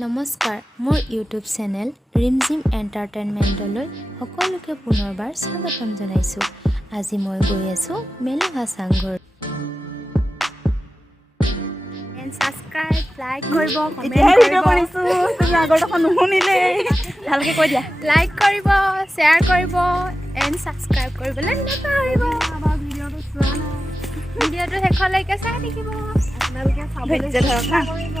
নমস্কাৰ, মোৰ YouTube channel Rimjhim এণ্টাৰটেইনমেণ্টলৈ সকলোকে পুনৰবাৰ স্বাগতম জনাইছোঁ। আজি মই গৈ আছোঁ মেলুহা চাংঘৰ। সাবস্ক্ৰাইব, লাইক কৰিব, কমেণ্ট কৰিব। তুমি আগৰ কথা নুশুনিলে ভালকৈ কৈ দিয়া। লাইক কৰিব, শ্বেয়াৰ কৰিব, এণ্ড সাবস্ক্ৰাইব কৰিবলৈ নাপাহৰিব। ভিডিঅ'টো শেষলৈকে চাই থাকিব। আপোনালোকে চাবলৈ চেষ্টা কৰিব।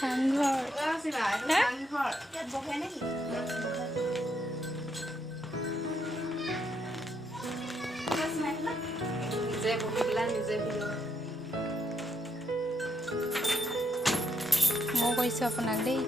চাংঘৰ মই কৈছোঁ আপোনাক দেই।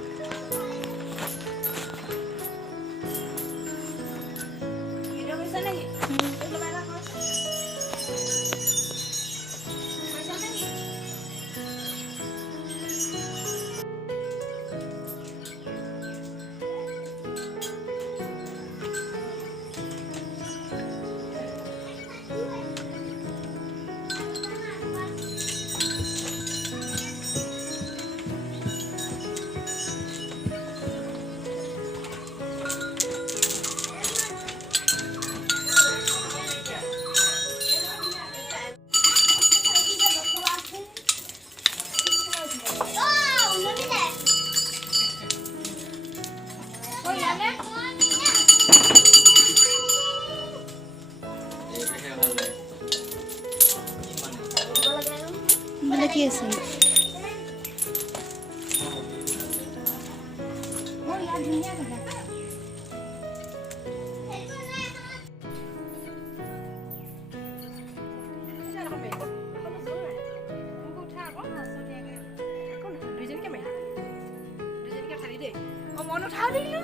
কি আছে মন উঠা দিলে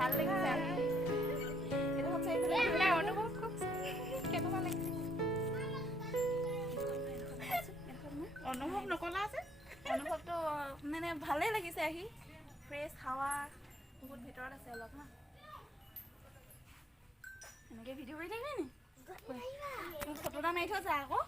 ভাল লাগিছে। নকলা আছে অনুভৱটো মানে ভালেই লাগিছে আহি ফ্ৰেছ হাৱা বহুত ভিতৰত আছে অলপ না এনেকৈ ভিডিঅ' কৰি থাকিবি নি ফটো এটা মাৰি থৈ যা আকৌ